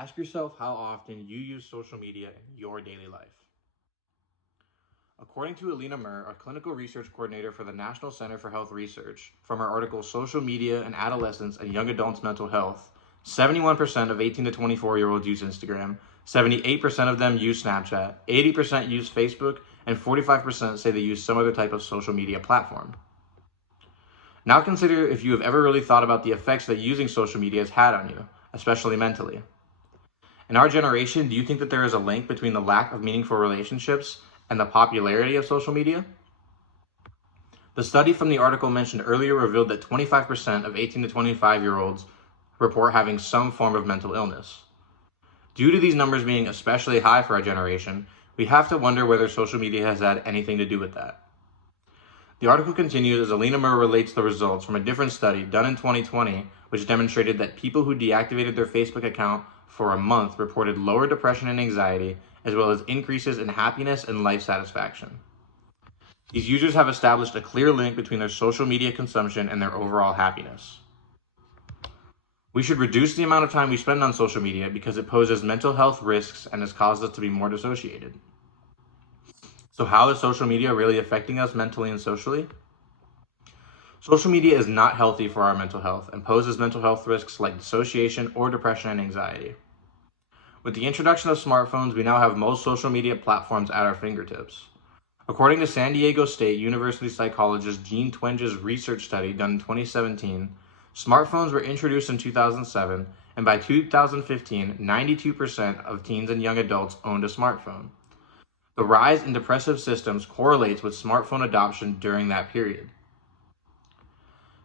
Ask yourself how often you use social media in your daily life. According to Alina Murr, a clinical research coordinator for the National Center for Health Research, from her article Social Media and Adolescents and Young Adults' Mental Health, 71% of 18 to 24-year-olds use Instagram, 78% of them use Snapchat, 80% use Facebook, and 45% say they use some other type of social media platform. Now consider if you have ever really thought about the effects that using social media has had on you, especially mentally. In our generation, do you think that there is a link between the lack of meaningful relationships and the popularity of social media? The study from the article mentioned earlier revealed that 25% of 18 to 25-year-olds report having some form of mental illness. Due to these numbers being especially high for our generation, we have to wonder whether social media has had anything to do with that. The article continues as Alina Murr relates the results from a different study done in 2020, which demonstrated that people who deactivated their Facebook account for a month reported lower depression and anxiety, as well as increases in happiness and life satisfaction. These users have established a clear link between their social media consumption and their overall happiness. We should reduce the amount of time we spend on social media because it poses mental health risks and has caused us to be more dissociated. So how is social media really affecting us mentally and socially? Social media is not healthy for our mental health and poses mental health risks like dissociation or depression and anxiety. With the introduction of smartphones, we now have most social media platforms at our fingertips. According to San Diego State University psychologist Jean Twenge's research study done in 2017, smartphones were introduced in 2007, and by 2015, 92% of teens and young adults owned a smartphone. The rise in depressive symptoms correlates with smartphone adoption during that period.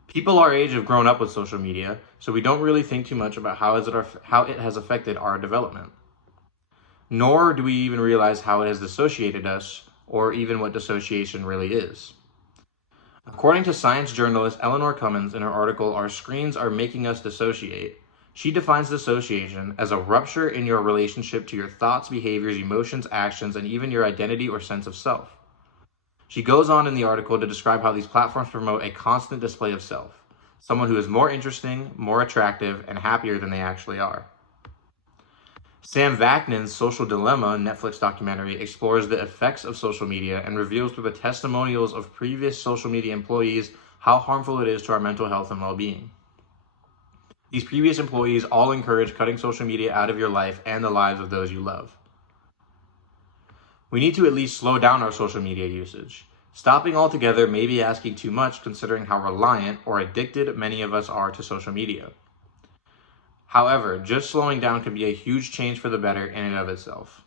People our age have grown up with social media, so we don't really think too much about how it has affected our development. Nor do we even realize how it has dissociated us, or even what dissociation really is. According to science journalist Eleanor Cummins in her article, Our Screens Are Making Us Dissociate, she defines dissociation as a rupture in your relationship to your thoughts, behaviors, emotions, actions, and even your identity or sense of self. She goes on in the article to describe how these platforms promote a constant display of self, someone who is more interesting, more attractive, and happier than they actually are. Sam Vaknin's Social Dilemma Netflix documentary explores the effects of social media and reveals through the testimonials of previous social media employees how harmful it is to our mental health and well-being. These previous employees all encourage cutting social media out of your life and the lives of those you love. We need to at least slow down our social media usage. Stopping altogether may be asking too much considering how reliant or addicted many of us are to social media. However, just slowing down can be a huge change for the better in and of itself.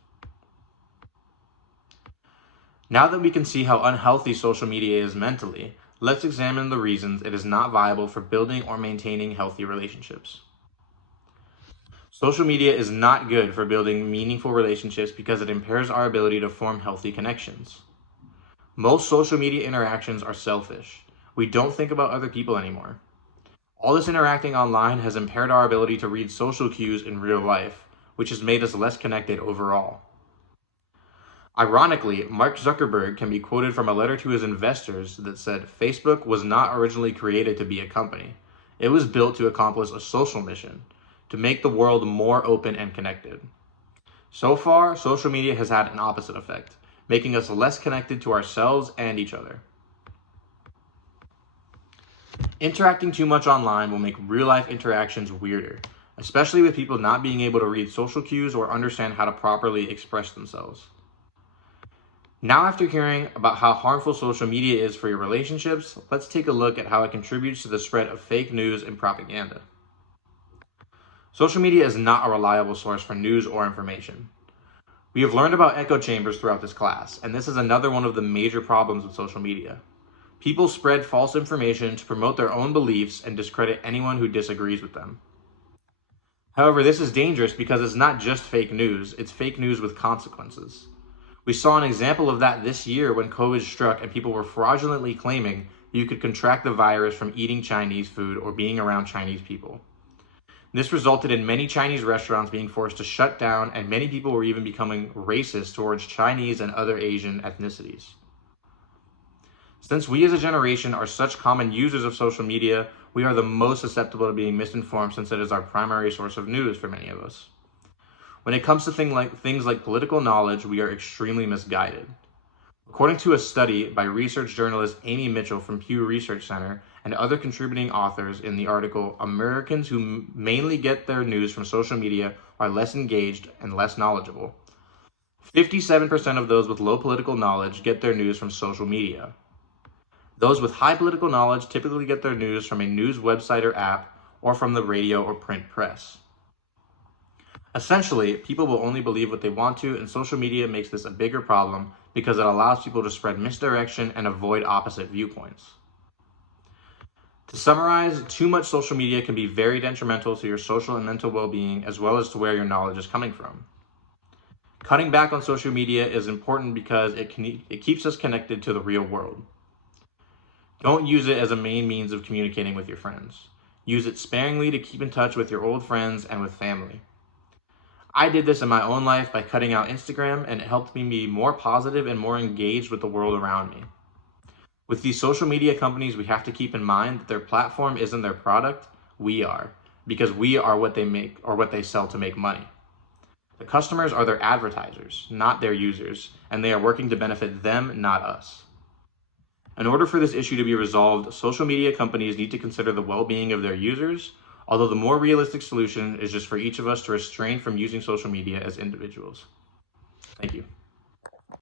Now that we can see how unhealthy social media is mentally, let's examine the reasons it is not viable for building or maintaining healthy relationships. Social media is not good for building meaningful relationships because it impairs our ability to form healthy connections. Most social media interactions are selfish. We don't think about other people anymore. All this interacting online has impaired our ability to read social cues in real life, which has made us less connected overall. Ironically, Mark Zuckerberg can be quoted from a letter to his investors that said, "Facebook was not originally created to be a company. It was built to accomplish a social mission, to make the world more open and connected." So far, social media has had an opposite effect, making us less connected to ourselves and each other. Interacting too much online will make real-life interactions weirder, especially with people not being able to read social cues or understand how to properly express themselves. Now, after hearing about how harmful social media is for your relationships, let's take a look at how it contributes to the spread of fake news and propaganda. Social media is not a reliable source for news or information. We have learned about echo chambers throughout this class, and this is another one of the major problems with social media. People spread false information to promote their own beliefs and discredit anyone who disagrees with them. However, this is dangerous because it's not just fake news, it's fake news with consequences. We saw an example of that this year when COVID struck and people were fraudulently claiming you could contract the virus from eating Chinese food or being around Chinese people. This resulted in many Chinese restaurants being forced to shut down, and many people were even becoming racist towards Chinese and other Asian ethnicities. Since we as a generation are such common users of social media, we are the most susceptible to being misinformed since it is our primary source of news for many of us. When it comes to things like political knowledge, we are extremely misguided. According to a study by research journalist Amy Mitchell from Pew Research Center and other contributing authors in the article, Americans who mainly get their news from social media are less engaged and less knowledgeable. 57% of those with low political knowledge get their news from social media. Those with high political knowledge typically get their news from a news website or app or from the radio or print press. Essentially, people will only believe what they want to, and social media makes this a bigger problem because it allows people to spread misdirection and avoid opposite viewpoints. To summarize, too much social media can be very detrimental to your social and mental well-being, as well as to where your knowledge is coming from. Cutting back on social media is important because it keeps us connected to the real world. Don't use it as a main means of communicating with your friends. Use it sparingly to keep in touch with your old friends and with family. I did this in my own life by cutting out Instagram, and it helped me be more positive and more engaged with the world around me. With these social media companies, we have to keep in mind that their platform isn't their product, we are, because we are what they make or what they sell to make money. The customers are their advertisers, not their users, and they are working to benefit them, not us. In order for this issue to be resolved, social media companies need to consider the well-being of their users, although the more realistic solution is just for each of us to restrain from using social media as individuals. Thank you.